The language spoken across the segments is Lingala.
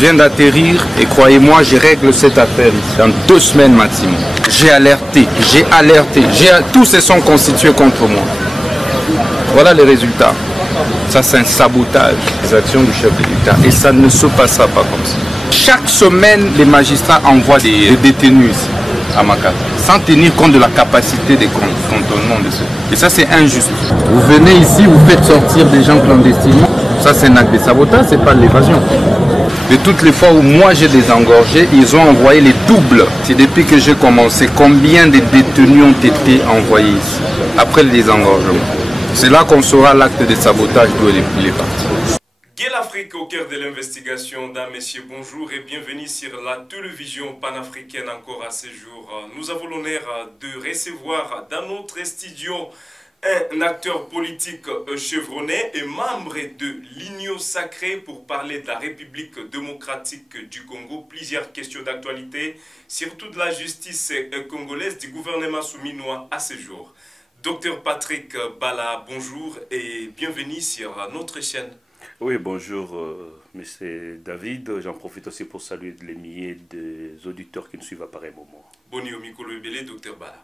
Je viens d'atterrir et croyez-moi, je règle cette affaire dans 2 semaines maximum. J'ai alerté, tous se sont constitués contre moi. Voilà les résultats. Ça, c'est un sabotage des actions du chef de l'État et ça ne se passera pas comme ça. Chaque semaine, les magistrats envoient des détenus ici à Makata, sans tenir compte de la capacité de cantonnement de ceux. Et ça, c'est injuste. Vous venez ici, vous faites sortir des gens clandestinement. Ça, c'est un acte de sabotage, c'est pas de l'évasion. De toutes les fois où moi j'ai désengorgé, ils ont envoyé les doubles. C'est depuis que j'ai commencé, combien de détenus ont été envoyés ici, après le désengorgement. C'est là qu'on saura l'acte de sabotage d'où il est parti. Guet l'Afrique au cœur de l'investigation. Mesdames, messieurs, bonjour et bienvenue sur la télévision panafricaine encore à ce jour. Nous avons l'honneur de recevoir dans notre studio un acteur politique chevronné et membre de l'Union sacrée pour parler de la République démocratique du Congo. Plusieurs questions d'actualité, surtout de la justice congolaise, du gouvernement souminois à ce jour. Docteur Patrick Bala, bonjour et bienvenue sur notre chaîne. Oui, bonjour, monsieur David. J'en profite aussi pour saluer les milliers d'auditeurs qui nous suivent à pareil moment. Boni Omikolo Ebele, docteur Bala.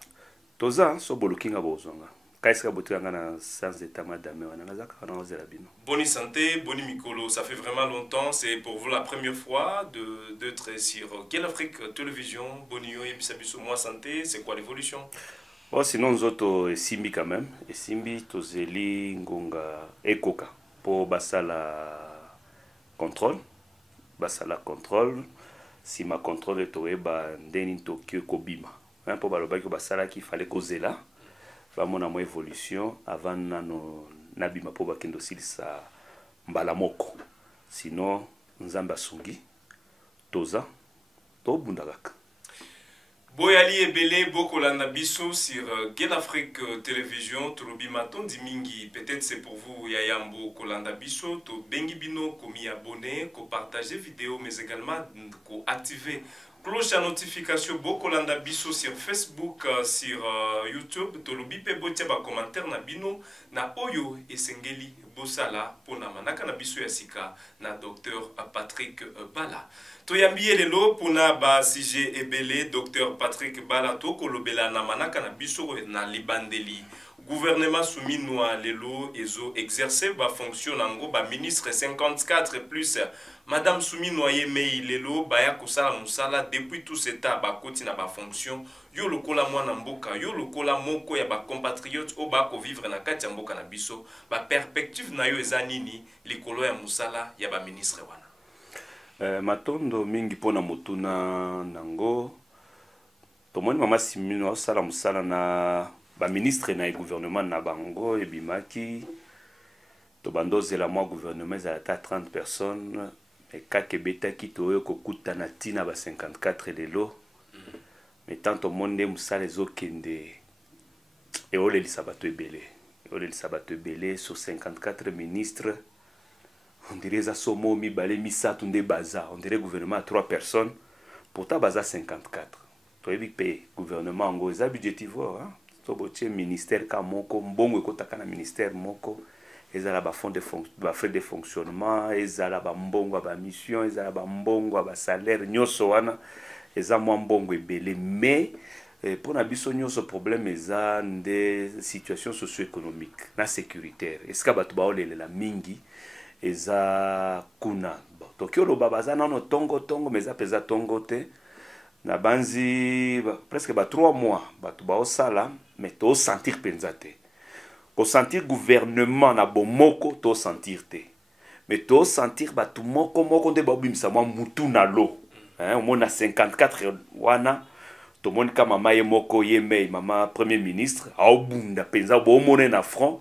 Toza, so bolokinga bozonga. Kaisika botiranga na sans état madame wananga kana ozela bino. Boni santé, Boni Mikolo, ça fait vraiment longtemps, c'est pour vous la première fois d'être sur Guet l'Afrique télévision. Boni yo ebisabiso moi santé, c'est quoi l'évolution? Bon, sinon nous autres Simbi quand même, et Simbi tozeli ngonga ekoka pour basala contrôle, si ma contrôle est toeba ndeni Tokyo kobima. Hein, pour baloba ko basala qu'il fallait causer là. Vraiment na mo évolution avant nano nabima po bakendo silisa mbala moko. Sinon nzamba sungi toza to bundagaka. Boyali Ebele, Bokolanda Bisso sur Guet l'Afrique télévision, Tolobi Maton Dimingi. Peut-être c'est pour vous, Yayambo Kolanda Bisso, to Bengi Bino, komi abonné, ko partager vidéo, mais également ko activer cloche à notification. Bokolanda Bisso sur Facebook, sur YouTube, Tolobi Pebotia, ba commentaire na Bino, na Oyo et Sengeli Bosala, Pona Manaka na Bisso Yasika, na docteur Patrick Bala. Toyambiye lelo puna ba CG Ebele, docteur Patrick Bala to kolobela na manaka na biso na libandeli. Gouvernement souminois lelo ezo exercer ba fonction nango ba ministre 54 plus madame souminois yemei lelo ba ya kosala musala depuis tout ce temps ba koti na ba fonction yo lokola mwana mboka yo lokola moko ya ba compatriotes o ba ko vivre na kati ya mboka na biso ba perspective na yo eza nini likolo ya musala ya ba ministre wana. Matondo mingi pona motuna nango tomoni mama simino sala musala na ba ministre na gouvernement na bango ebimaki to bandozela moi gouvernement za ta 30 personnes et kakebeta ki to ko kutana tina ba 54 lelo mais tant au monde musala ezokende et ole lisabato ebele sur 54 ministres. On dirait ça somo mi balé mi sa tunde baza. On dirait gouvernement à 3 personnes. Pourtant baza 54. Toi paye gouvernement ngo za budgetivore hein. To botie ministère ka moko mbongo ekotaka na ministère moko. Ezala ba fond de frais de fonctionnement, ezala ba mbongo ba mission, ezala ba mbongo ba salaire nyoso wana. Eza mo mbongo ebele mais pour na biso nyoso problème eza de situation socio-économique na sécuritaire. Est-ce que batu ba olela mingi eza kuna tokyo loba baza nano tongo mais eza peza tongo te na banzi presque 3 mois batu ba osala mais to sentir penza te ko sentir gouvernement na bomoko to sentir te mais to sentir batu moko nde babimisa mwa mutu na lo hein on a 54 wana to moni kama mama ye moko yemei mama premier ministre aobunda penza bo mone na front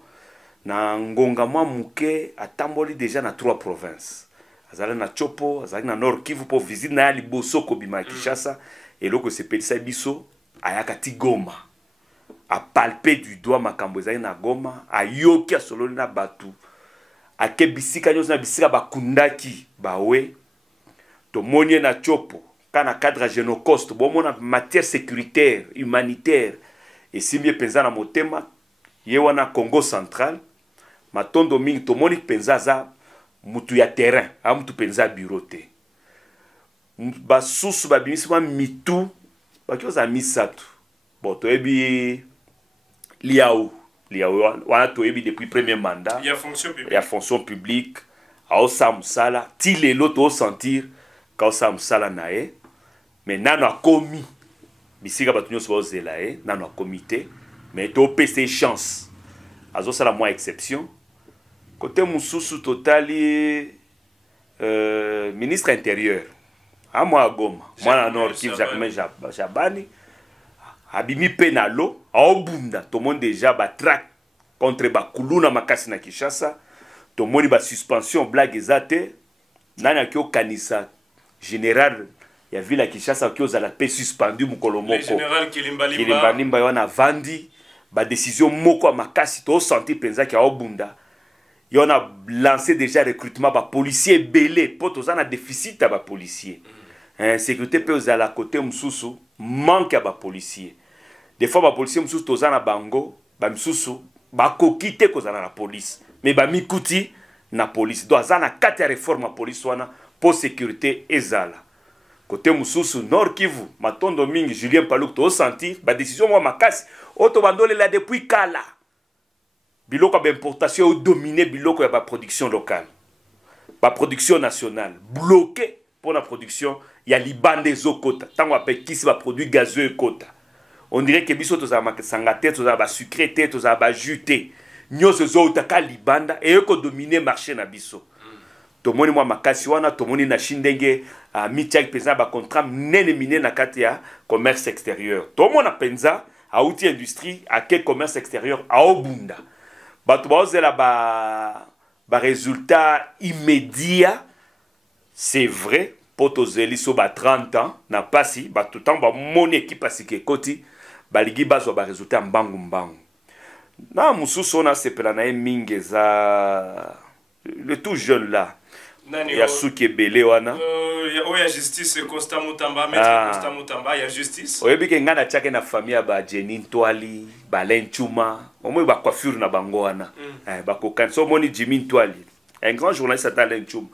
na ngonga mwa muke atamboli déjà na 3 provinces azali na Chopo azali na Nord Kivu pour visite na liboso ko bima Kinshasa et loko sepelisa biso ayaka ti Goma a palper du doigt makambo ezali na Goma ayoki asololi na batu akebisika nyoso na bisika bakundaki bawe to monie na Chopo kana cadre génocoste bo mona matière sécuritaire humanitaire et simbi penza na motema yewana Congo central matondo mingi tomoni penza za mutu ya terrain a mutu penza bureau te basusu babimisi mwa mitu bakioza misato bon toyebi liao wana toyebi depuis premier mandat ya fonction publique aosala mosala ti lelo tosentir kaosala mosala na ye mais nano akomi bisika bato nyonso baozela ye nano akomi te mais topesa chance azosala mwa exception côté mosusu totali ministre intérieur amwa Goma mwana Nord Kivu Jacquemain Jabani abimi pe na lo aobunda tomoni déjà batraque contre bakuluna makasi na Kinshasa tomoni ba suspension blague ezate nani akiokanisa général ya ville ya Kinshasa akiozala pe suspendu mukolo moko général Kilimbalimba yana vandi ba décision moko makasi to senti penza ki aobunda yona lancé déjà recrutement ba policier belé potozana déficit ba policier sécurité pe ozala côté mususu manque ya ba policier des fois ba policier mususu tozana bango ba mususu ba kokite kozana na police mais ba mikuti na police do azana kati ya réforme ya police wana pour sécurité ezala côté mususu Nord Kivu matondo mingi Julien Paluku to sentir ba décision moi makasi auto bandole la depuis kala biloko ba importation ou dominer biloko ya ba production locale ba production nationale bloqué pour la production ya libande zokota tango ape kisi ba produit gazeux kota on dirait que biso to za makasanga te to za ba sucré te to za ba jus te nyonso zo utaka libanda et ko dominer marché na biso tomoni mwa makasi wana tomoni na shindenge mitiak penza ba contrat nene mine na kati ya commerce extérieur tomona penza outil industrie à quel commerce extérieur a obunda bato bazela ba résultat immédiat c'est vrai potozeli so ba 30 ans na pasi bato tant ba mon équipe asike koti baligi bazo ba résultat mbangu mbangu na mususu na sepela na mingeza le tout jeune là ya suki belé wana ya justice Constant Mutamba maître Constant Mutamba ya justice oyebi ke ngana chake na famille ba Jenny Ntwali Balen Chuma omo ba coiffure na bango wana ba kokani so moni Jimmy Ntwali un grand journaliste à Balen Chuma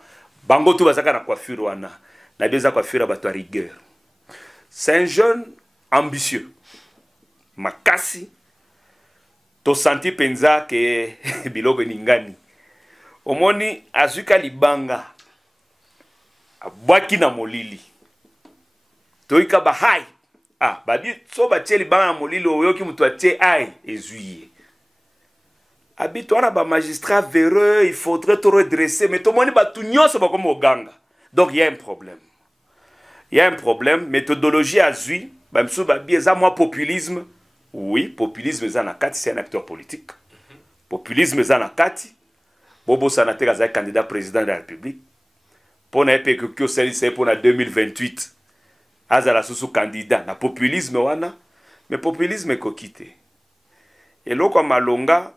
bango tout bazaka na coiffure wana na beza coiffure ba to rigueur c'est un jeune ambitieux makasi to senti penza ke biloko ningani omoni azuka libanga abwaki na molili toika ba hai babi so ba tie libanga na molili oyoki mutu atie ai ezuye habito wana ba magistrat véreux il faudrait te redresser mais tomoni ba tunyoso ba comme oganga donc il y a un problème méthodologie azui ba msu ba bieza moi populisme oui populisme za na kati c'est un acteur politique populisme za na kati Bobo Sanaté a candidat président de la République. Pour ne pas que c'est pour 2028. Azala sous candidat. Na populisme wana. Mais populisme est coquité. Et là, comme Malonga,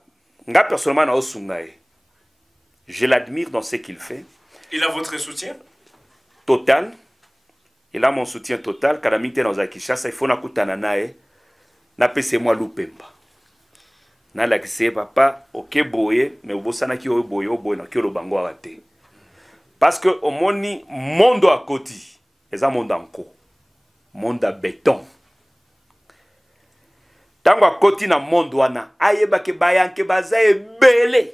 nga personnellement na osungae. Je l'admire dans ce qu'il fait. Il a votre soutien? Total. Il a mon soutien total. Karamite dans Kinshasa, il faut na kutana nae. Na pese moi lupemba. Na la kise papa ok boye mais obosana ki boye na ki bango arate parce que au moni monde à côté eza monde anko monde à béton tango à côté na monde wana ayeba ke bayanke baza ebele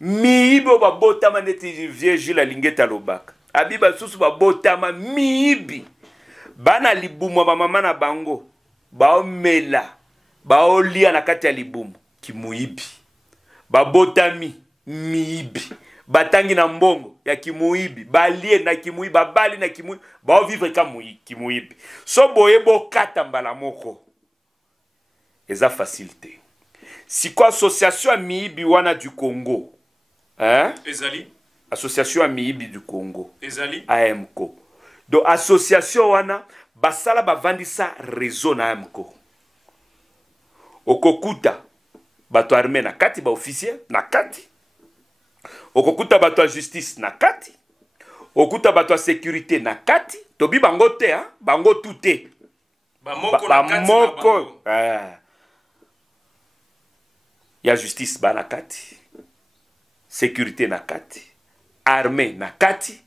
miibo ba botama neti vieux Gilles Alingeta lobaka abiba susu ba botama miibi bana libumu ba mama na bango ba omela ba olia na kati ya libumu kimuibi babotami miibi batangi na mbongo ya kimuibi balie na kimuibi babali na kimuibi ba vivre comme kimuibi so boye bo kata mbala moko eza facilité si quoi association à miibi wana du Congo ezali association à miibi du Congo ezali AMCO donc association wana basala bavandisa réseau na AMCO okokuta bato armé na kati ba officier na kati okokuta bato a justice na kati okuta bato a sécurité na kati tobi bango te bango tout moko ya justice ba na kati sécurité na kati armé na kati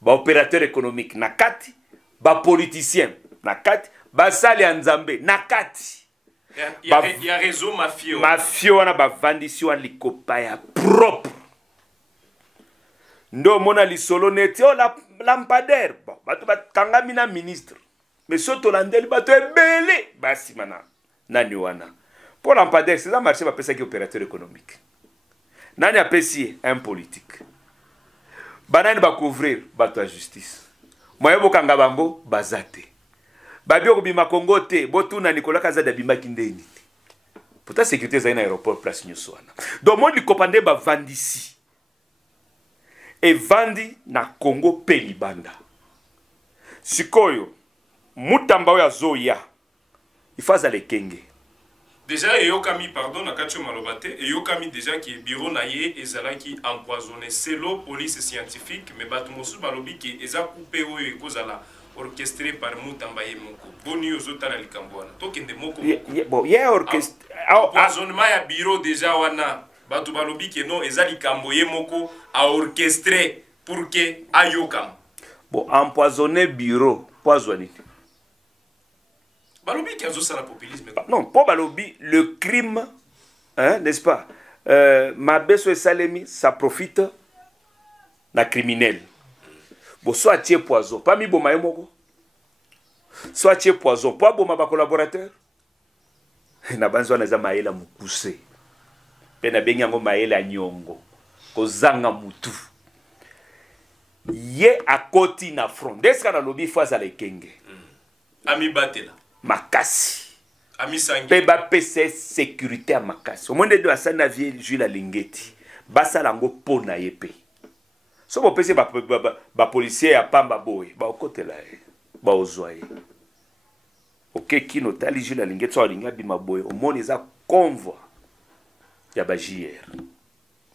ba opérateur économique na kati ba politicien na kati basali ya nzambe na kati ya réseau mafio mafio wana bavandisi wana likopa ya propre ndo mona lisolo neti o lampadaire bon bato bakangami na ministre mais so tolandeli bato ebele basima na nani wana pour lampadaire c'est ça marché bapesaki opérateur économique nani apesi ye un politique banani bacouvrir bato ya justice moye bokanga bango baza te babi okobima kongo te botuna Nicolas Kazadi abimaki ndeni pourtant sécurité ezali na aéroport place nyonso wana donc mo likopa nde bavandisi evandi na Congo pe libanda sikoyo mutamba oyo azoya ifaza lekenge déjà eyokami pardon na kati maloba te eyokami déjà ki bureau na ye ezalaki empoisonné selo police scientifique mais bato mosusu balobi ki eza coupe oyo ekozala orchestré par mutamba ye moko boni ozotala likambo wana tokende moko bon ye orchestre empoisonnement ya bureau déjà wana bato balobi ki non eza likambo ye moko a orchestré pour que ayokam bon empoisonné bureau poisonné balobi ki azosala populisme non po balobi le crime hein n'est-ce pas mabeso esalemi ça profite na criminel bon soit tie poison pas mi boma yemoko soit tie poison po boma ba collaborateur na banzo na za maela mukuse pe na bengi yango maela nyongo kozanga mutu ye akoti na front deska na lobi face à lekenge ami batela makasi amisangi pe ba pese sécurité à makasi au monde de asana vie Jules Lingeti basala ngo pona yepe so bo pese ba policier ya pamba boy ba okotela ba ozwaye OK kino tali Jules Lingeti so linga bima boy au monde eza convoi ya ba JR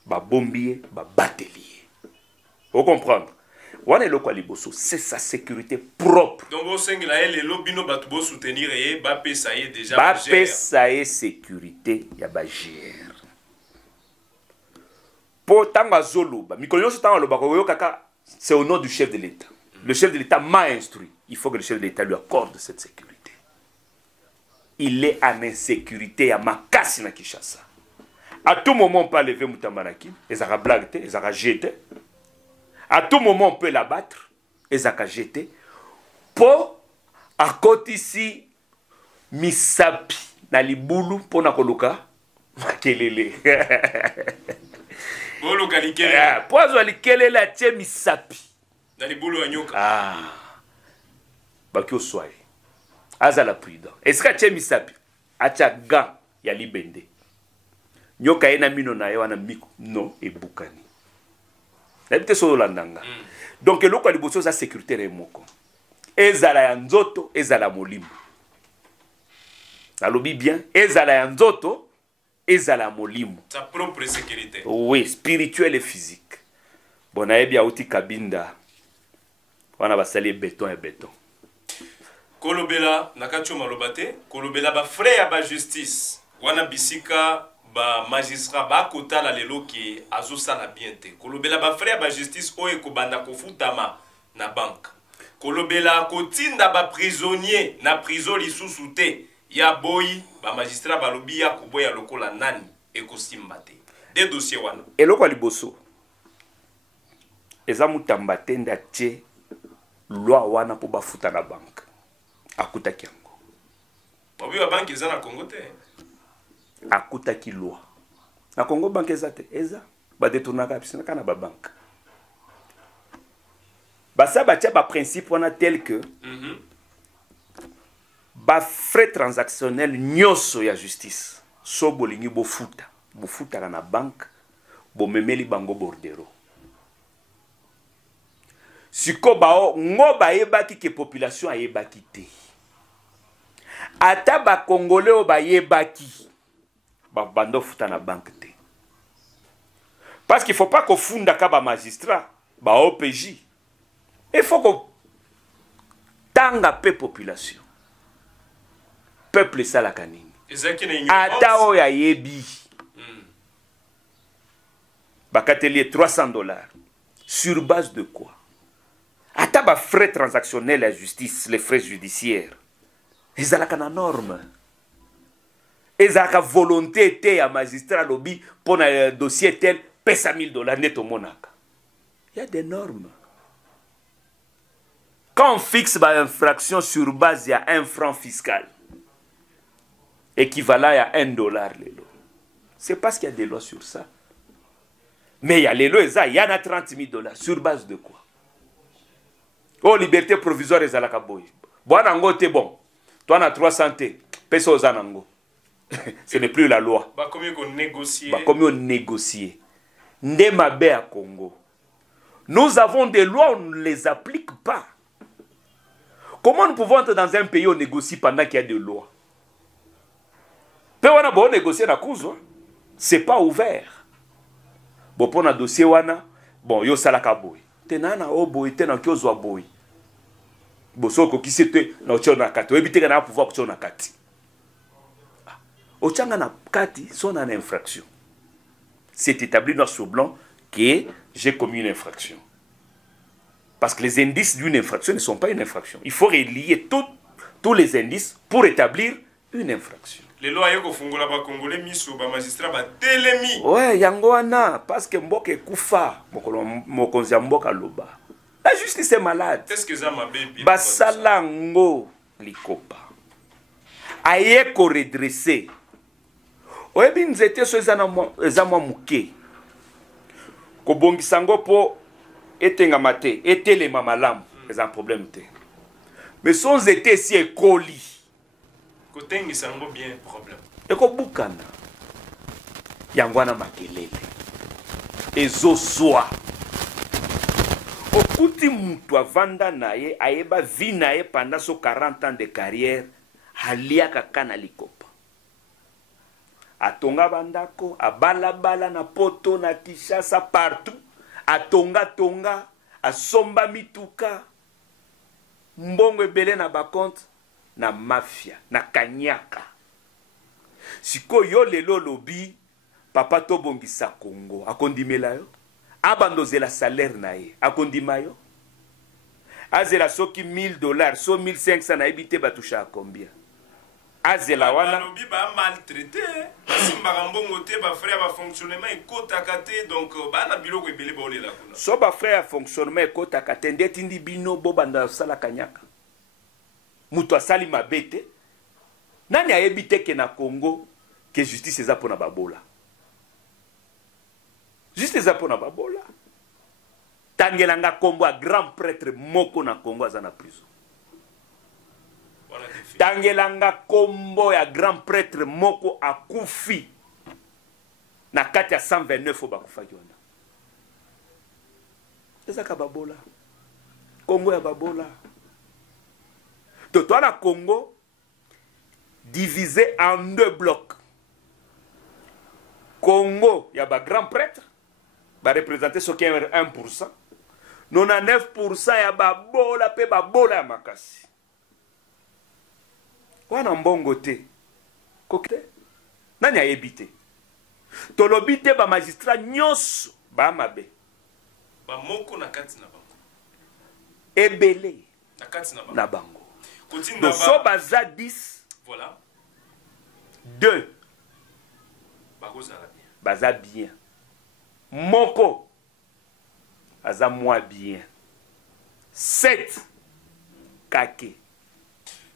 ba bombier ba batelier vous comprendre wana eloko liboso c'est sa sécurité propre donc au sengela ele lobino batu bo soutenir ye ba pesa ye déjà ba pesa ye sécurité ya ba GR pour tanga zoloba mikonyo so tanga loba ko kaka c'est au nom du chef de l'État le chef de l'État m'a instruit il faut que le chef de l'État lui accorde cette sécurité il est en insécurité ya makasi na Kinshasa à tout moment on peut lever Mutambanaki ezaka blague te ezaka jeter. À tout moment, on peut l'abattre, et ça jeter. Pour, à côté ici, misapi, na libulu, pour na koluka, makelele. Boluka likelele. Pozo likelele, a tche misapi. Na libulu anyoka. Ah. Bakio soye. Aza la prudent. Est-ce que tche misapi? Acha gant, ya libende. Nyoka ena mino na yewana miko. Non, e bukani. Donc le local liboso sa sécurité remoko ezala ya nzoto ezala molimo alobi bien ezala ya nzoto ezala molimo sa propre sécurité oui spirituelle et physique bon ayebi auti kabinda wana basali béton et béton kolobela nakatcho malobate kolobela ba frère ba justice wana bisika ba magistrat ba kotala lelo ki azosala bien te kolobela ba frère ba justice oyo kobanda kofutama na banque kolobela kotinda ba prisonnier na prison lisusu te ya boyi ba magistrat balobi ya koboya lokola nani ekosimba te de dossier wana eloko liboso eza mutamba te nda tie loi wana po bafuta na banque akutaki yango babi ba banque eza na Congo te akutaki loi na Congo banque ezate eza ba détournaka pisina kana ba banque basa batia ba principe wana tel que ba frais transactionnels nyoso ya justice so bolingi bofuta na banque bo memeli bango bordero siko bao ngoba yebaki ke population ayebaki te ata ba congolais o ba yebaki bando futa na banque te parce qu'il faut pas qu'on funda ka ba magistrat ba OPJ il faut qu'on tanga pe population peuple sala kanini ata o ya yebi bakatelier $300 sur base de quoi ata ba frais transactionnels à justice, les frais judiciaires. Ezalaka na norme. Ezalaka volonté te ya magistrat lobby pour un dossier tel pesa $1000 net au monaka. Il y a des normes. Quand on fixe une infraction sur base, il y a 1 franc fiscal, équivalent à $1. C'est parce qu'il y a des lois sur ça. Mais il y a les lois, il y en a $30,000. Sur base de quoi? Oh, liberté provisoire, ils ont la kaboy. Bon, nango, t'es bon. Toi, on a 300 T. Peso aux anango. Ce n'est plus la loi. Bah, combien on négocie? Bah, combien on négocie? Ndemabe à Congo. Nous avons des lois, on ne les applique pas. Comment nous pouvons entrer dans un pays où on négocie pendant qu'il y a des lois? Peu on a beau négocier la cause, c'est pas ouvert. Bon, pour un dossier, bon, yo salaka boy. Tenana o boy, tena kyozo boy. Bon, so ko kisete na ochona kati. Webite kana pouvoir kuchona kati. Ochanga na kati, son en infraction. C'est établi noir sur blanc que j'ai commis une infraction. Parce que les indices d'une infraction ne sont pas une infraction. Il faut relier tous les indices pour établir une infraction. Les lois yoko fungola ba congolais miso ba magistrat ba telemi. Ouais, yango wana parce que mboka ekufa mokonzi ya mboka loba. La justice est malade. Est-ce que ça m'a baby? Basalango likopa. Aye ko redresser. Oyebi nzete so ezamwa muke. Ko bongisango po etenga mate, etelema malamu, c'est un problème te. Mais sans été si ekoli. Kotengi sango bien problème. Eko bukana. Yangwana makelele. Ezo soa. Okuti mutu avanda naye, ayeba vi naye pendant so 40 ans de carrière, haliaka kana likopa. Atonga bandako, abalabala na poto na Kinshasa partout. Atonga tonga, asomba mituka, mbongo ebele na bakonte, na mafia, na kanyaka. Siko yo lelo lobi, papa to bongisa Congo, akondimela yo, abandozela salaire na ye, akondima yo, azela soki $1,000, so 1,500 na ebite batusha combien? Azela wana lobi ba maltraité simba mbongo te ba frère ba fonctionnement ekota kate donc ba na biloko ebele ba olela kuna so ba frère fonctionnement ekota kate ndeti ndi bino bo banda sala kanyaka mutu asali mabete nani ayebite ke na Congo que justice eza pona babola justice eza pona babola tangelanga kombo a grand prêtre moko na Congo aza na prison. Tangelanga kombo ya grand prêtre moko akufi na kati ya 129 bakufaki wana. Ezaka babola. Congo ya babola. Toi la Congo divisé en 2 blocs. Congo ya ba grand prêtre ba représenter ce qui est 1%. 99% ya babola pe babola ya makasi. Wana mbongo te. Kokte. Nani ayebite? Tolobite ba magistrat nyonso ba mabe. Ba moko na kati na bango. Ebele na kati na bango. Na bango. Continue donc so baza 10. Voilà. 2. Bakozala bien. Baza bien. Moko aza moins bien. 7. Kake.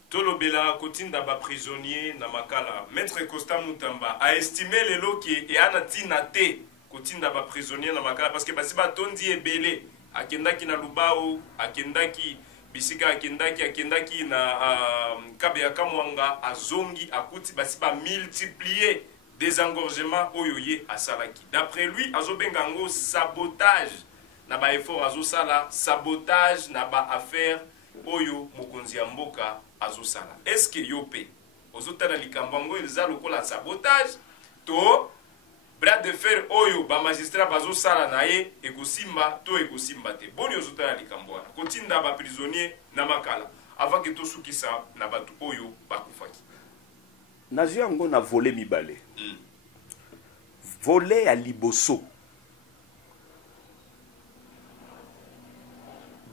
Tolobela kotinda ba prisonnier na makala. Maître Costa Mutamba a estimé les lots qui et anatina te kotinda ba prisonnier na makala parce que basi ba tondi ebele akendaki na Lubao akendaki bisika akendaki na Kabea Kamwanga azongi akuti basi ba multiplier des engorgements oyoye à Salaki. D'après lui azobengango sabotage na ba effort azosala sabotage na ba affaire oyo mokonzi ya mboka azosala. Est-ce que yope ozotala likambango eza lokola sabotage to bras de fer oyo ba magistrat bazosala na ye ekosimba to ekosimba te? Boni ozotala likambo wana kotinda ba prisonnier na makala avant que to sukisa na batu oyo bakufaki. Nazi yango na volé mibale. Volé à liboso.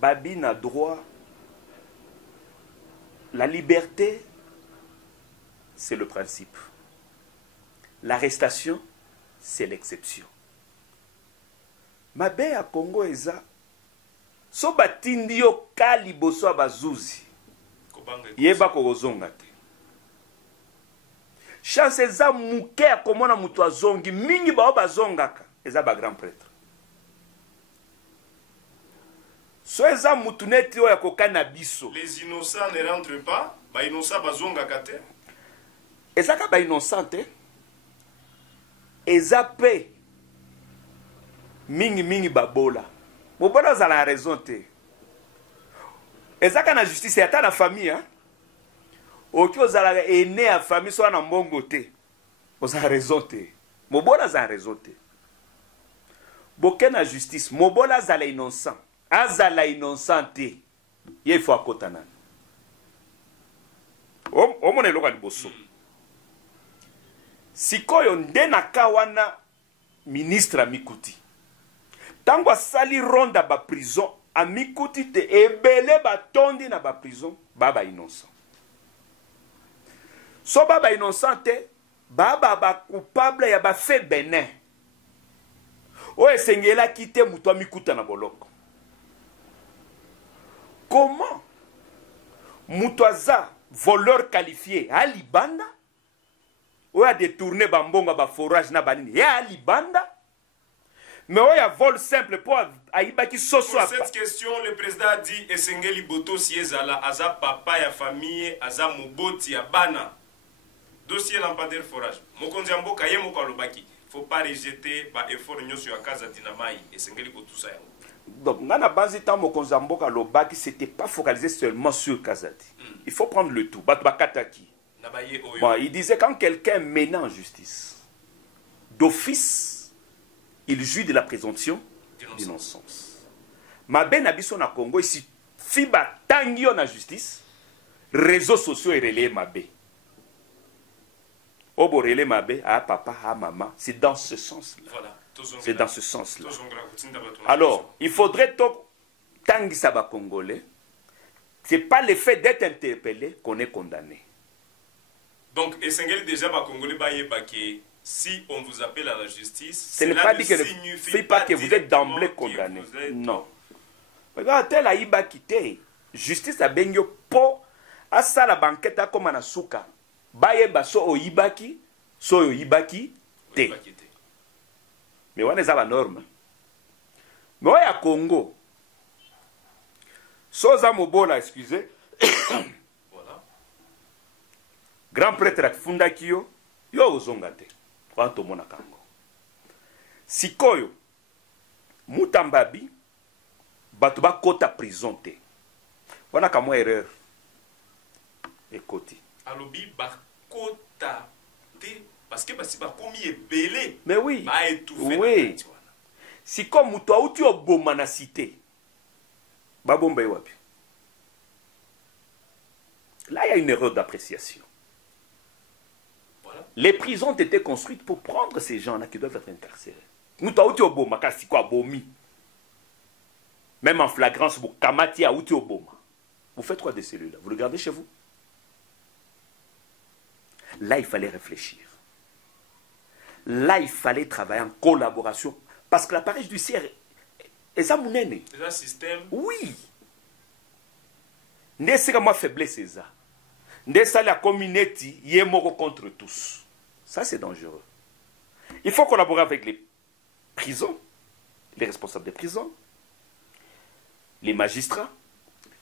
babi na droit. La liberté, c'est le principe. L'arrestation, c'est l'exception. Mabe à Congo eza so batindi yo kali boso abazuzi yeba kozonga te. Chance eza muke akomona mutu azongi mingi bao bazongaka eza ba grand prêtre. So eza mutu neti oyo akokana biso. Les innocents ne rentrent pas, ba innocents bazongaka te. Eza ka ba innocent te. Eza pe mingi babola. Bobola za la raison te. Eza ka na justice ata na famille hein. Oki ozala ene a famille so na mbongo te. Oza raison te. Mobola za raison te. Boke na justice, mobola za la innocent. Azala innocent te. Ye faut akotana. Omone loka liboso. Sikoyo nde na kawana ministre Mikuti. Tango sali ronda ba prison a Mikuti te ebele batondi na ba prison baba innocent. So baba innocent te baba ba coupable ya ba fait benin. O esengela kite muto Mikuta na boloko. Comment mutoaza voleur qualifié à Libanda ou a détourné bambonga ba forage na banini ya Libanda mais on a vol simple pour aibaki soso. Pour cette question le président a dit esengeli boto siezala aza papa ya famille aza moboti ya bana dossier lampadaire forage mokonzi mboka ye moko alobaki faut pas rejeter ba effort nyoso ya kaza dinamai esengeli boto sa yango. Donc, dans la base du temps, Mokonzamboka Lobaki, c'était pas focalisé seulement sur Kazadi. Il faut prendre le tout. Bon, il disait quand quelqu'un mène en justice, d'office, il jouit de la présomption d'innocence. Ma ben abisso na Congo, ici, fiba tangio na justice, réseaux sociaux et relais ma bé. Obo relais ma bé, à papa, à maman, c'est dans ce sens-là. Voilà. C'est dans ce sens-là. Alors, il faudrait tangi saba congolais. C'est pas le fait d'être interpellé qu'on est condamné. Donc, Essengeli déjà ba congolais ba yebaki si on vous appelle à la justice, ce n'est pas dit que signifie pas que vous êtes d'emblée condamné. Non. Regarde tel a yibaki te. Justice a bengyo po asa la banquette comme na suka. Ba yeba so o yibaki, so o yibaki te. Mais on est à la norme. Mais on est à Congo. Soza Mobola, excusez. Voilà. Grand prêtre à Fundakio, yo ozongate. Quanto mona Congo. Sikoyo, Mutambabi, batuba kota prison te. Wana kamo erreur. Ekoti. Alobi ba kota te. Parce que si ba komi est belé. Mais oui. Ba étouffé. Oui. Si comme muto auti oboma na cité. Ba bomba wapi. Là il y a une erreur d'appréciation. Voilà. Les prisons ont été construites pour prendre ces gens-là qui doivent être incarcérés. Muto auti oboma kasi ko abomi. Même en flagrance vous kamati a auti oboma. Vous faites quoi de celui-là? Vous le gardez chez vous? Là il fallait réfléchir. Là, il fallait travailler en collaboration. Parce que l'appareil judiciaire est ça mon aîné. C'est un système. Oui. N'est ce que moi faiblesse c'est ça. N'est ça la communauté y est mort contre tous. Ça c'est dangereux. Il faut collaborer avec les prisons, les responsables des prisons, les magistrats,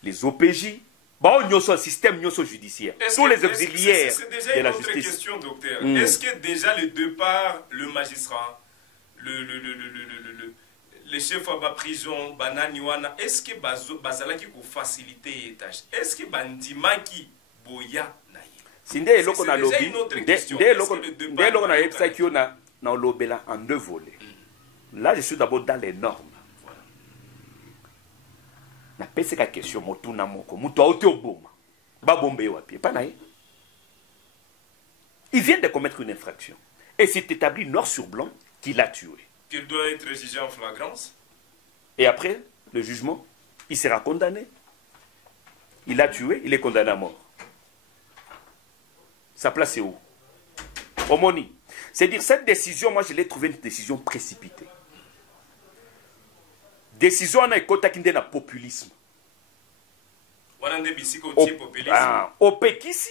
les OPJ. Bon, nous sommes un système judiciaire. Tous les auxiliaires de la justice. C'est déjà une autre question, docteur. Est-ce que déjà le départ, le magistrat, le chef de la prison, Bananiwana, est-ce que Bazalaki pour faciliter les tâches? Est-ce que Bandimaki Boya naïe? C'est déjà une autre question. Dès qu'on a ça qui a en deux volets. Là, je suis d'abord dans les normes. Na pese ka question motuna moko muto auti oboma ba bombe wapi pas naï. Il vient de commettre une infraction et c'est établi noir sur blanc qu'il a tué. Qu'il doit être jugé en flagrance. Et après le jugement il sera condamné. Il a tué, il est condamné à mort. Sa place est où? Omoni. C'est-à-dire, cette décision, moi, je l'ai trouvée une décision précipitée. Décision en écota qui na populisme. Au Pékissi,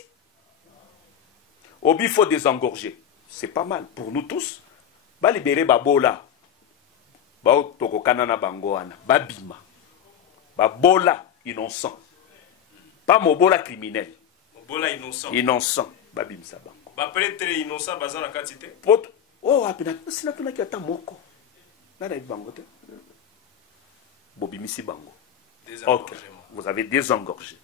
au bifo désengorger. C'est pas mal pour nous tous. Ba libérer babola. Ba toko kanana bangoana. Ba bima. Ba bola innocent. Pas mobola criminel. Mobola innocent. Innocent. Ba bimsa bango. Ba prêtre innocent bazana katite. Oh apena sina tuna ki ata moko. Na na bango te. Bobimisi bango. Ok, vous avez désengorgé.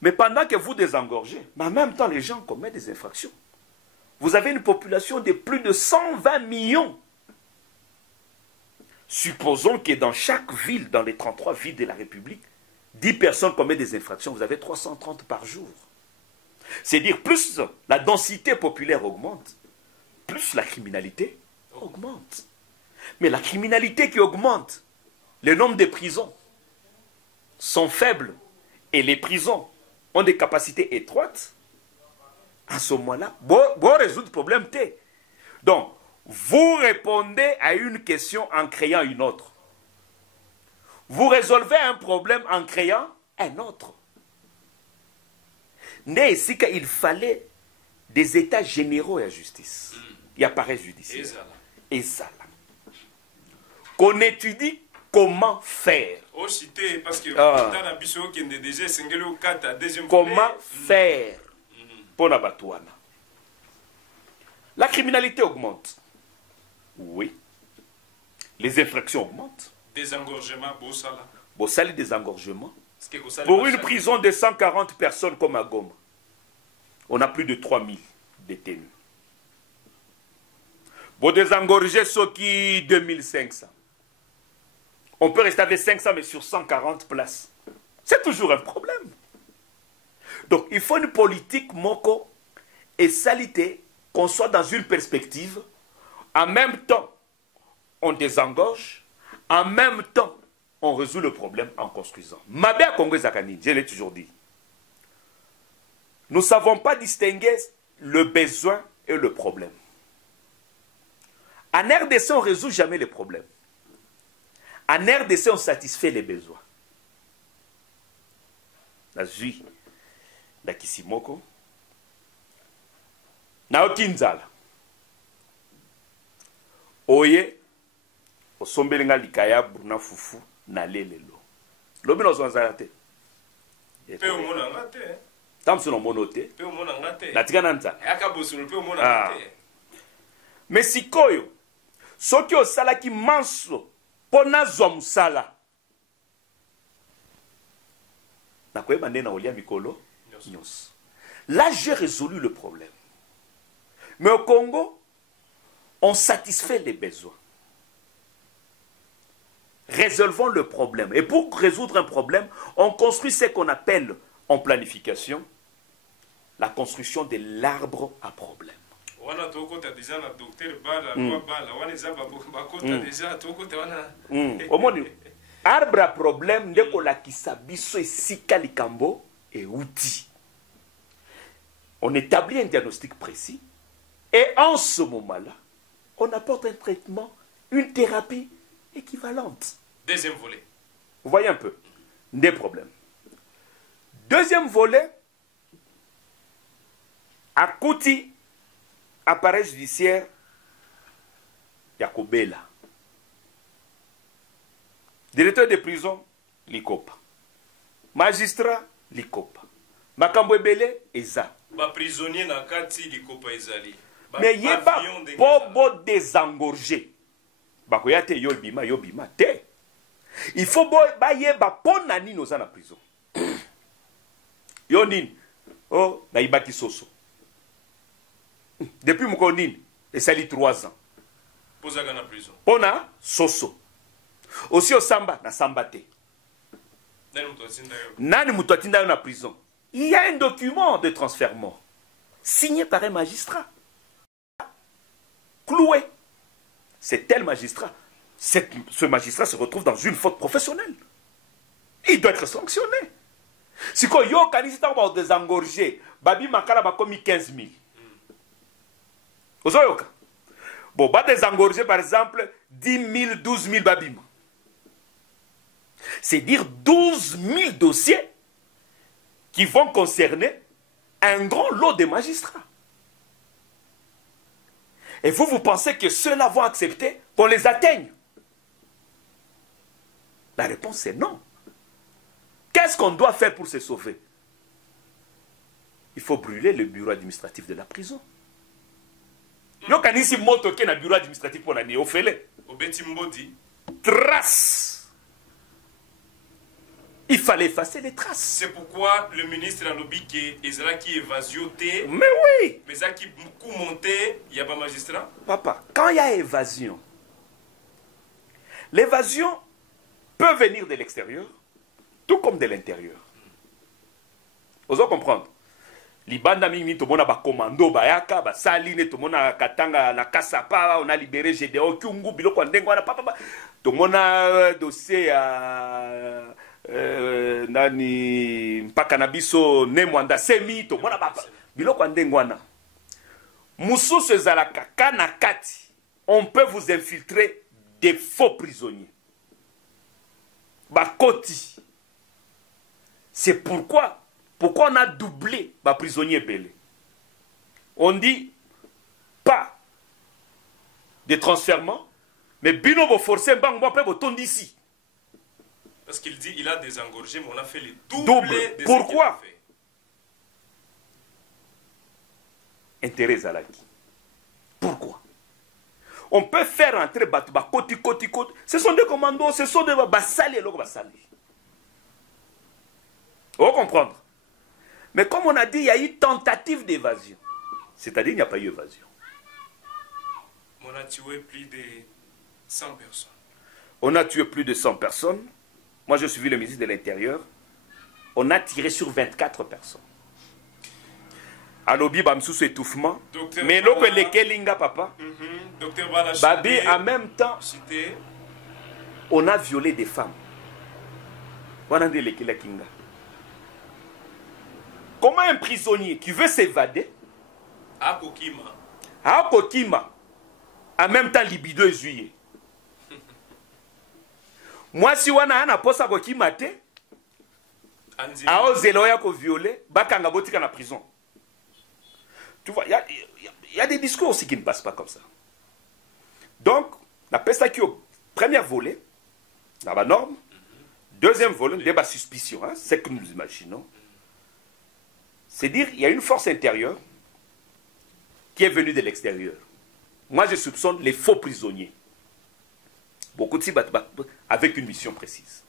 Mais pendant que vous désengorgez, mais en même temps, les gens commettent des infractions. Vous avez une population de plus de 120 millions. Supposons que dans chaque ville, dans les 33 villes de la République, 10 personnes commettent des infractions. Vous avez 330 par jour. C'est-à-dire, plus la densité populaire augmente, plus la criminalité augmente. Mais la criminalité qui augmente, le nombre de prisons sont faibles et les prisons ont des capacités étroites, à ce moment-là, bon résoudre le problème. Donc, vous répondez à une question en créant une autre. Vous résolvez un problème en créant un autre. Mais ici, il fallait des états généraux et la justice. Il y a appareil judiciaire. Et ça, là. Qu'on étudie comment faire. Comment faire pour la Batouana. La criminalité augmente. Oui. Les infractions augmentent. Désengorgement, Bossala. Bossali, désengorgement. Pour une prison de 140 personnes comme à Goma, on a plus de 3000 détenus. Pour désengorger ceux qui 2500. On peut rester avec 500, mais sur 140 places. C'est toujours un problème. Donc, il faut une politique moko et salité, qu'on soit dans une perspective. En même temps, on désengorge. En même temps, on résout le problème en construisant. Mabé à Congo Zakani, je l'ai toujours dit. Nous ne savons pas distinguer le besoin et le problème. En RDC, on ne résout jamais les problèmes. En RDC, on satisfait les besoins. La Zui, la Kisimoko, na Okinzala. Oye, osombelenga likaya bruna fufu na lelelo. Lobi no zonzala te. Pe omona ngate. Tamso no monote. Pe omona ngate. Natika nanta. Yakabosolo pe omona ngate. Mais sikoyo, soki osalaki manso pona zomsala. Nakoyeba nde na olia mikolo nyos. Là, j'ai résolu le problème. Mais au Congo, on satisfait les besoins. Résolvons le problème. Et pour résoudre un problème, on construit ce qu'on appelle en planification la construction de l'arbre à problème. Arbre à problème, ndeko la kisabiso et sika likambo et outil. On établit un diagnostic précis et en ce moment-là, on apporte un traitement, une thérapie équivalente. Deuxième volet. Vous voyez un peu, des problèmes. Deuxième volet, à Kouti, appareil judiciaire, Yakobela. Directeur de prison, Likopa. Magistrat, Likopa. Makambo Ebele, Eza. Ba prisonnier na kati Likopa ezali. Mais il y a pas bobo désengorgé. Bakoyate yobima yobima te. Il faut ba yeba ponani nos en prison. Yonin, oh, na ibaki soso. Depuis mon et ça lit 3 ans. Posaga na prison. Pona soso. Aussi au samba na sambate. Nani mutotinda na prison. Il y a un document de transfèrement signé par un magistrat. Cloué. C'est tel magistrat. ce magistrat se retrouve dans une faute professionnelle. Il doit être sanctionné. Si vous avez désengorgé, Babi Makala a commis 15 000. Vous avez bon, va désengorger par exemple 10 000, 12 000 Babim. C'est dire 12 000 dossiers qui vont concerner un grand lot de magistrats. Et vous pensez que ceux-là vont accepter qu'on les atteigne? La réponse est non. Qu'est-ce qu'on doit faire pour se sauver? Il faut brûler le bureau administratif de la prison. Yo kanisi moto ke na bureau administratif pour la néophélé. Obeti Mbodi. Traces. Il fallait effacer les traces. C'est pourquoi le ministre a lobby que Ezra qui évasion. Mais oui. Mais ça qui beaucoup monté, il y a pas magistrat. Papa, quand il y a évasion, l'évasion peut venir de l'extérieur, tout comme de l'intérieur. Vous allez comprendre. Libanda mingi to mona ba commando bayaka ba saline to mona katanga na kasapa on a libéré GDO kyungu biloko ndengo na papa to mona dossier ya nani mpaka na biso ne mwanda semi to mona papa biloko ndengo na mususu ezalaka kana kati on peut vous infiltrer des faux prisonniers bakoti. C'est pourquoi on a doublé les prisonniers belés. On dit pas de transfèrement, mais bino vous forcez un moi peut vous d'ici. Parce qu'il dit il a désengorgé, mais on a fait les double. Pourquoi? Intérêt à la qui? Pourquoi? On peut faire entrer Batouba côté. Ce sont des commandos, ce sont des bassali et bassali. Vous comprenez? Mais comme on a dit, il y a eu tentative d'évasion. C'est-à-dire qu'il n'y a pas eu évasion. On a tué plus de 100 personnes. On a tué plus de 100 personnes. Moi, je suis le ministre de l'Intérieur. On a tiré sur 24 personnes. Alobi Bamsous étouffement. Mais l'autre est lequel papa. Docteur Bala Babi, en même temps, on a violé des femmes. On a dit lequel kinga. Comment un prisonnier qui veut s'évader à Kokima, en même temps libido et juillet. Moi, si on a un aposte à Kokima, à Ozeloya ko violé, bakanga botika na prison. Tu vois, il y a des discours aussi qui ne passent pas comme ça. Donc, la peste qui au premier volet, dans la norme, deuxième volet, débat suspicion, hein, c'est ce que nous imaginons. C'est dire qu'il y a une force intérieure qui est venue de l'extérieur. Moi, je soupçonne les faux prisonniers. Beaucoup de avec une mission précise.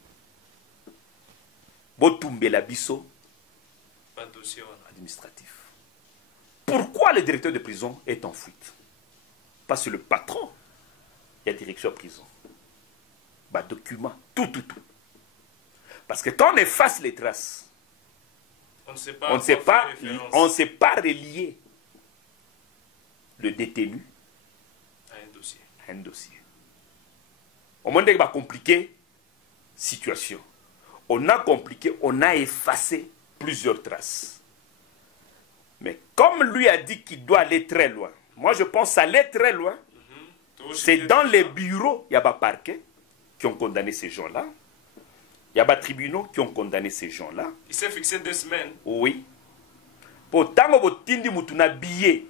Botumbe la biso administratif. Pourquoi le directeur de prison est en fuite? Parce que le patron, il y a direction de prison. Document, tout. Parce que quand on efface les traces, on ne sait pas relier le détenu à un dossier. Au moment où on a compliqué situation, on a effacé plusieurs traces. Mais comme lui a dit qu'il doit aller très loin, moi je pense aller très loin, c'est dans les bureaux, il y a des parquets qui ont condamné ces gens-là. Il y a des tribunaux qui ont condamné ces gens-là. Il s'est fixé 2 semaines. Oui. Pourtant, on a billet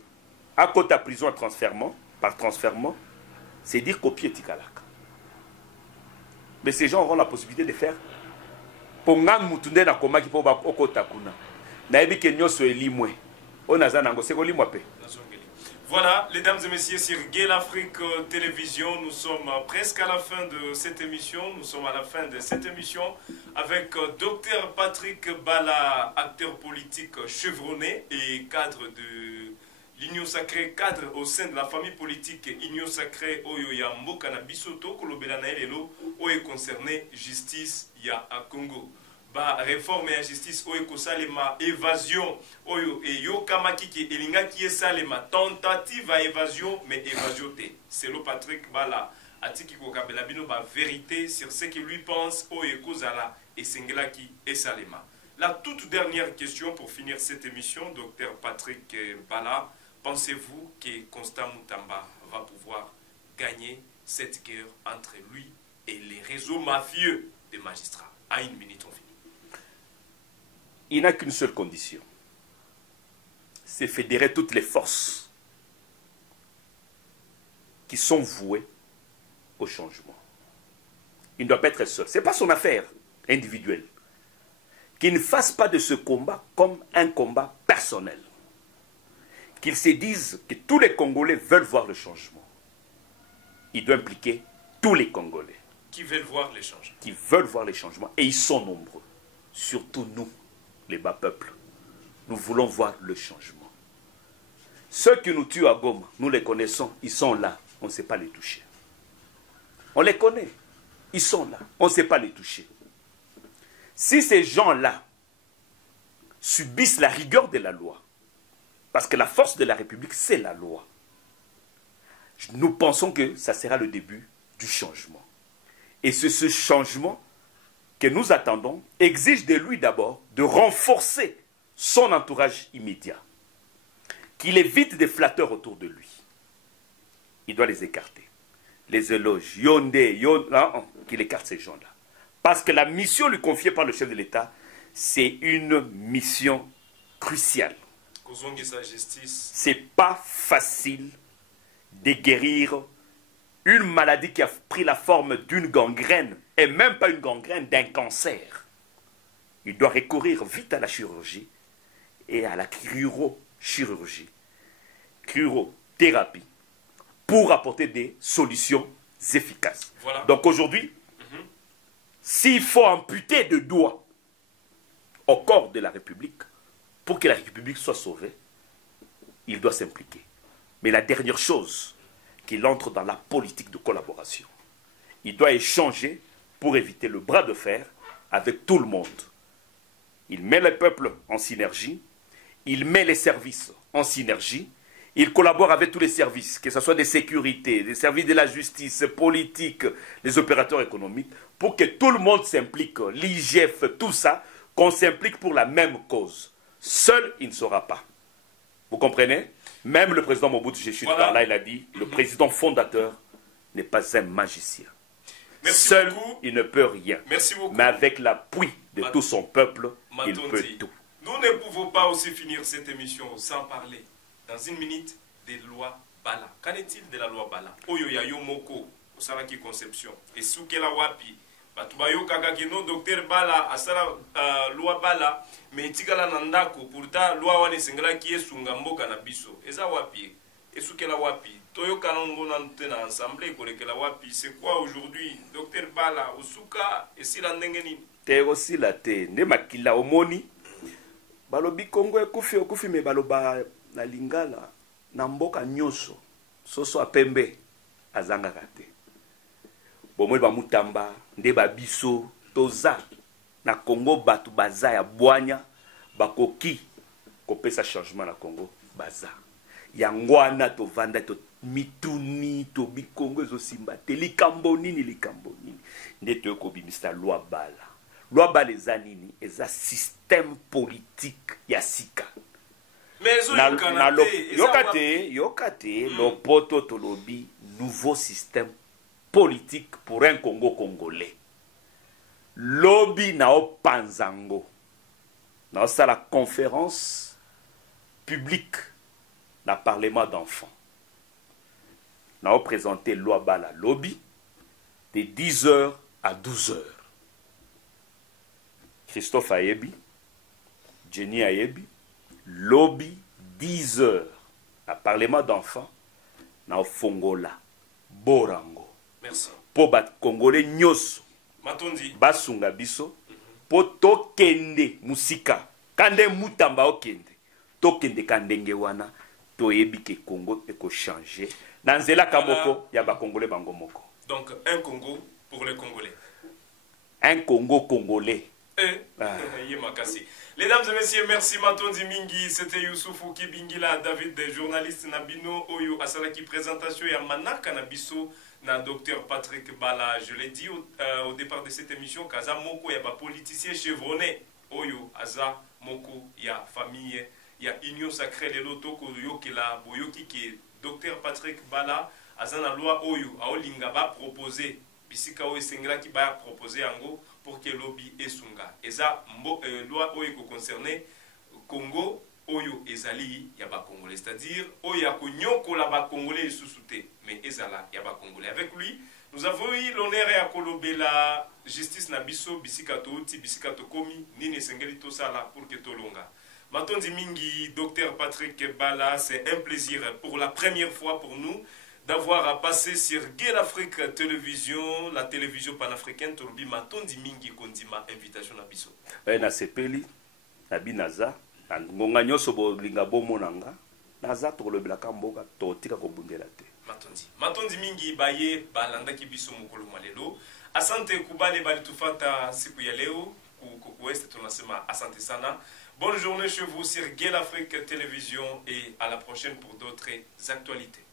à côté de prison par transfèrement, c'est dire copier Tikalak. Mais ces gens auront la possibilité de faire. Pour nga mutunde na koma ki po ba okota kuna. Na ebi ke nyoso elimwe. On a zanango se kolimwa pe. Voilà, mesdames et messieurs, sur Gay l'Afrique Télévision, nous sommes presque à la fin de cette émission. Nous sommes à la fin de cette émission avec Dr Patrick Bala, acteur politique chevronné et cadre de l'Union Sacrée, cadre au sein de la famille politique Union Sacrée Oyo ya Mboka na Bisoto, Kolobela na Elelo, Oyo concerné justice ya à Congo. Ba réforme et justice oyo kosalema évasion oyo et yo kamaki ki elinga ki esalema tentative à évasion mais évasion te. C'est le Patrick Bala, atiki kokabela bino ba vérité sur ce que lui pense o ekozala et sengelaki et salema. La toute dernière question pour finir cette émission, docteur Patrick Bala, pensez-vous que Constant Moutamba va pouvoir gagner cette guerre entre lui et les réseaux mafieux des magistrats? À une minute, on finit. Il n'a qu'une seule condition, c'est fédérer toutes les forces qui sont vouées au changement. Il ne doit pas être seul. Ce n'est pas son affaire individuelle. Qu'il ne fasse pas de ce combat comme un combat personnel. Qu'il se dise que tous les Congolais veulent voir le changement. Il doit impliquer tous les Congolais. Qui veulent voir les changements. Qui veulent voir les changements. Et ils sont nombreux. Surtout nous, les bas peuples. Nous voulons voir le changement. Ceux qui nous tuent à Goma, nous les connaissons, ils sont là. On ne sait pas les toucher. On les connaît. Ils sont là. On ne sait pas les toucher. Si ces gens-là subissent la rigueur de la loi, parce que la force de la République, c'est la loi, nous pensons que ça sera le début du changement. Et c'est ce changement que nous attendons exige de lui d'abord de renforcer son entourage immédiat, qu'il évite des flatteurs autour de lui. Il doit les écarter. Les éloges, qu'il écarte ces gens-là. Parce que la mission lui confiée par le chef de l'État, c'est une mission cruciale. C'est pas facile de guérir une maladie qui a pris la forme d'une gangrène, et même pas une gangrène, d'un cancer. Il doit recourir vite à la chirurgie et à la cryochirurgie, cryothérapie, pour apporter des solutions efficaces. Voilà. Donc aujourd'hui, s'il faut amputer de doigts au corps de la République, pour que la République soit sauvée, il doit s'impliquer. Mais la dernière chose, qu'il entre dans la politique de collaboration. Il doit échanger pour éviter le bras de fer avec tout le monde. Il met le peuple en synergie, il met les services en synergie, il collabore avec tous les services, que ce soit des sécurités, des services de la justice, politiques, les opérateurs économiques, pour que tout le monde s'implique, l'IGF, tout ça, qu'on s'implique pour la même cause. Seul, il ne saura pas. Vous comprenez? Même le président Mobutu Sese Seko, là, il a dit, le président fondateur n'est pas un magicien. Merci Seul, beaucoup. Il ne peut rien. Merci beaucoup. Mais avec l'appui de tout son peuple, il peut tout. Nous ne pouvons pas aussi finir cette émission sans parler, dans une minute, des lois Bala. Qu'en est-il de la loi Bala? Oyo ya yo moko, osalaki conception. Et soukela wapi? Batubayo kakakino, docteur Bala, asala loi Bala, mais itikala nandako, pourtant, loi wane sengala ki esunga mboka na biso. Eza wapi? Et soukela wapi? Toyo kanongo na ensemble, kolekela wapi? C'est quoi aujourd'hui? Docteur Bala, osuka, et si la ndengeni? Te aussi la te, ne makila omoni. Balobi Kongo okufi me baloba na lingala na mboka nyoso soso apembe azangaka te. Bomoi ba mutamba nde ba biso toza na Congo batu baza ya bwanya bakoki kopesa changement na Congo baza. Yangwana to vanda to mituni to bikongo zo simba te likambo nini nde to ko bimisa loi Bala. Loi Bala eza nini? Eza système politique ya sika. Mais yokate lopoto tolobi nouveau système politique pour un Congo congolais. Lobby na panzango. Dans ça la conférence publique na parlement d'enfants. Na présenté loi Bala lobby de 10h à 12h. Christophe Ayebi, Jenny Ayebi, lobby 10h à parlement d'enfants na Fongola, Borango. Merci. Po bat Congolais nyoso. Matondi. Basunga biso. Po tokende musika. Kande mutamba okende. Tokende kandenge wana. Toyebi ke Congo eko changer. Nanzela kamoko ya ba Congolais bango moko. Donc un Congo pour les Congolais. Un Congo congolais. Mesdames et messieurs, merci Matondi Mingi. C'était Youssoufou Kibingila, David, des journalistes Nabino, Oyo, Asalaki, présentation et Manaka Nabiso na Dr Patrick Bala. Je l'ai dit au départ de cette émission, kaza moko ya ba politicien chevronné oyo aza moko ya famille ya union sacrée de l'otoko yokela boyoki ke Dr Patrick Bala aza na loi oyo aolinga ba proposer bisika oyo sengela ki ba proposer yango pour que lobby esunga eza loi oyo ko concerner Congo oyo ezali ya ba congolais, c'est-à-dire oyo ya konyokola ba congolais lisusuté mais ezala ya ba congolais. Avec lui nous avons eu l'honneur ya kolobela justice na biso bisika touti bisika tokomi nini sengeli to sala pour que tolonga matondi mingi. Dr Patrick Bala, c'est un plaisir pour la première fois pour nous d'avoir passé sur Gay l'Afrique Télévision, la télévision panafricaine. Tolobi matondi mingi kondima invitation na biso na sepeli na binaza ngonga nyoso bolinga bomonanga naza tolobelaka mboka totika kobundela te matondi mingi baye balanda kibiso mukolo malelo. Asante kubale balitufata siku ya leo ku West, tunasema asante sana. Bonne journée chez vous sur Gay l'Afrique Télévision et à la prochaine pour d'autres actualités.